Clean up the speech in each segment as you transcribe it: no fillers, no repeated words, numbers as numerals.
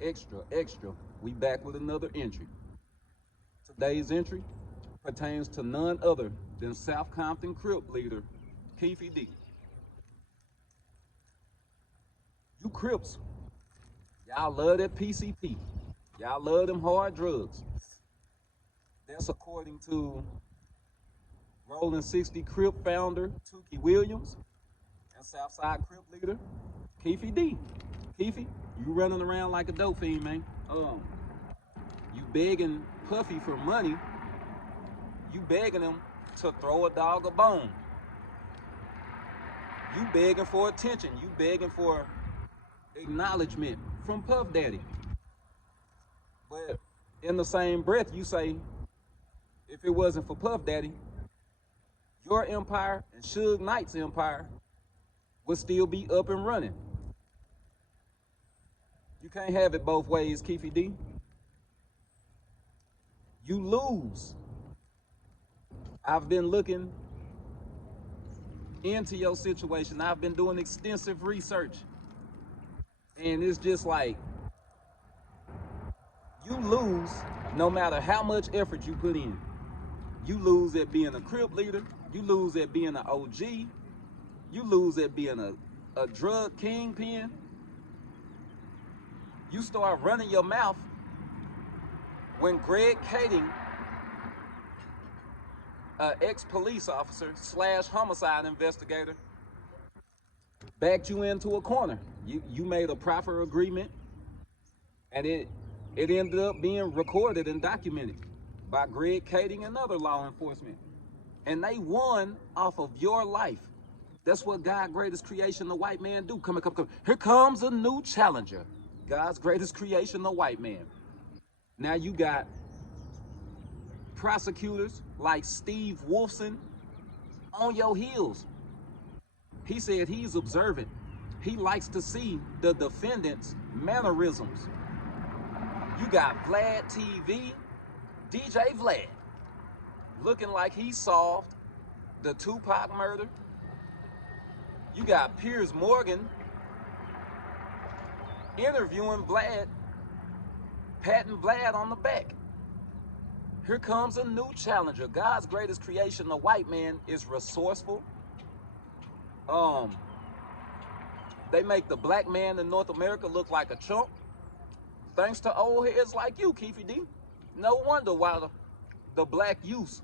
Extra. We back with another entry. Today's entry pertains to none other than South Compton Crip leader, Keefe. You Crips, y'all love that PCP. Y'all love them hard drugs. That's according to Rolling 60 Crip founder, Tukey Williams, and Southside Crip leader, Keefe. Keefe, you running around like a dope fiend, man. You begging Puffy for money. You begging him to throw a dog a bone. You begging for attention. You begging for acknowledgement from Puff Daddy. But in the same breath, you say, if it wasn't for Puff Daddy, your empire and Suge Knight's empire would still be up and running. You can't have it both ways, Keefe. You lose. I've been looking into your situation. I've been doing extensive research. And it's just like, you lose no matter how much effort you put in. You lose at being a Crip leader. You lose at being an OG. You lose at being a drug kingpin. You start running your mouth when Greg Kading, an ex-police officer / homicide investigator, backed you into a corner. You made a proper agreement, and it ended up being recorded and documented by Greg Kading and other law enforcement. And they won off of your life. That's what God's greatest creation, the white man, do. Come. Here comes a new challenger. God's greatest creation, the white man. Now you got prosecutors like Steve Wolfson on your heels. He said he's observant. He likes to see the defendant's mannerisms. You got Vlad TV, DJ Vlad, looking like he solved the Tupac murder. You got Piers Morgan interviewing Vlad, patting Vlad on the back. Here comes a new challenger. God's greatest creation, the white man, is resourceful. They make the black man in North America look like a chump. Thanks to old heads like you, Keefe. No wonder why the black youth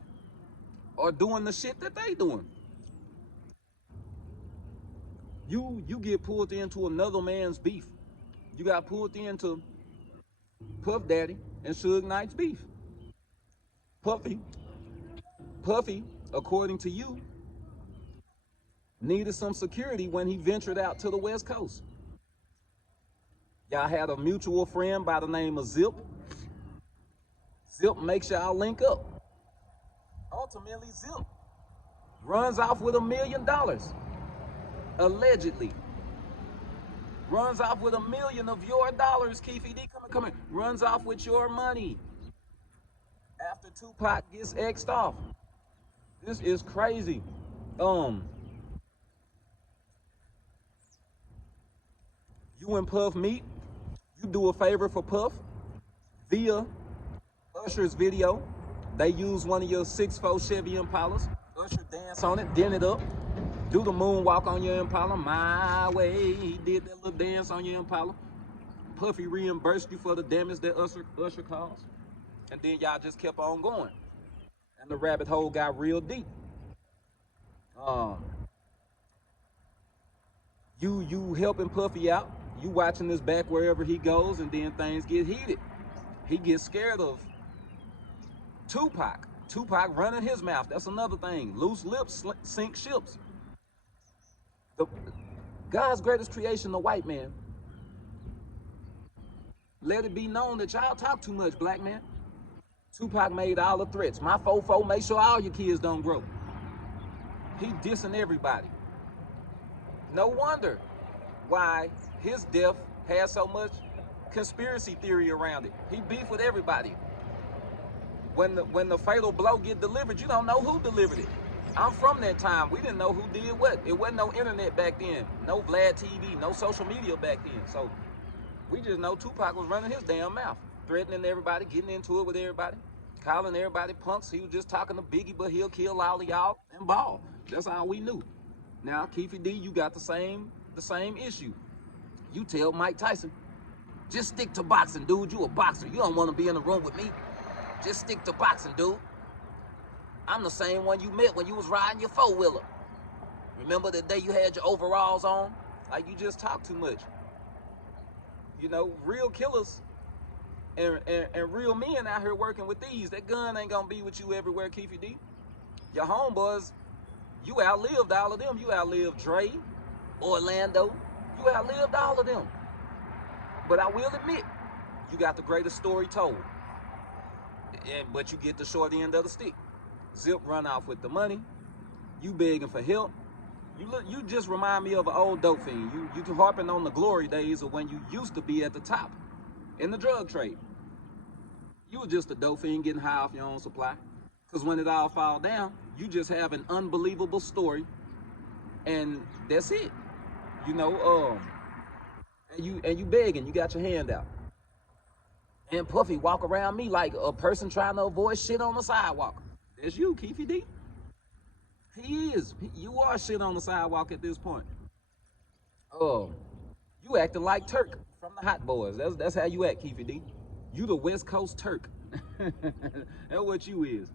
are doing the shit that they doing. You get pulled into another man's beef. You got pulled into Puff Daddy and Suge Knight's beef. Puffy, according to you, needed some security when he ventured out to the West Coast. Y'all had a mutual friend by the name of Zip. Zip makes y'all link up. Ultimately, Zip runs off with $1 million. Allegedly. Runs off with $1 million of your dollars, Keefe. Come in. Runs off with your money. After Tupac gets X'd off. This is crazy. You and Puff meet. You do a favor for Puff via Usher's video. They use one of your 6'4" Chevy Impalas. Usher dance on it, dent it up. Do the moonwalk on your Impala. My way. He did that little dance on your Impala. Puffy reimbursed you for the damage that Usher caused. And then y'all just kept on going. And the rabbit hole got real deep. You helping Puffy out. You watching this back wherever he goes, and then things get heated. He gets scared of Tupac. Tupac running his mouth. That's another thing. Loose lips sink ships. God's greatest creation, the white man. Let it be known that y'all talk too much, black man. Tupac made all the threats. My fofo, make sure all your kids don't grow. He dissing everybody. No wonder why his death has so much conspiracy theory around it. He beef with everybody. When the fatal blow get delivered, you don't know who delivered it. I'm from that time. We didn't know who did what. It wasn't no internet back then. No Vlad TV, no social media back then. So We just know Tupac was running his damn mouth, threatening everybody, getting into it with everybody, calling everybody punks. He was just talking to Biggie, but he'll kill all of y'all and ball. That's all we knew. Now, Keefe D, you got the same issue. You tell Mike Tyson, just stick to boxing, dude. You a boxer. You don't want to be in the room with me. Just stick to boxing, dude. I'm the same one you met when you was riding your four-wheeler. Remember the day you had your overalls on? Like, you just talk too much. You know, real killers and real men out here working with these. That gun ain't gonna be with you everywhere, Keefe D. Your homeboys, you outlived all of them. You outlived Dre, Orlando. You outlived all of them. But I will admit, you got the greatest story told. But you get the short end of the stick. Zip run off with the money. You begging for help. You just remind me of an old dope fiend. You harping on the glory days of when you used to be at the top in the drug trade. You were just a dope fiend getting high off your own supply. Because when it all fall down, you just have an unbelievable story, and that's it. You know, and you begging, you got your hand out. And Puffy walk around me like a person trying to avoid shit on the sidewalk. That's you, Keefe D. He is. You are shit on the sidewalk at this point. You acting like Turk from the Hot Boys. That's how you act, Keefe D. You the West Coast Turk. That's what you is.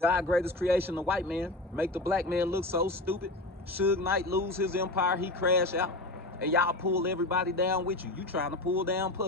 God greatest creation, the white man, make the black man look so stupid. Suge Knight lose his empire, he crash out, and y'all pull everybody down with you. You trying to pull down Puffy.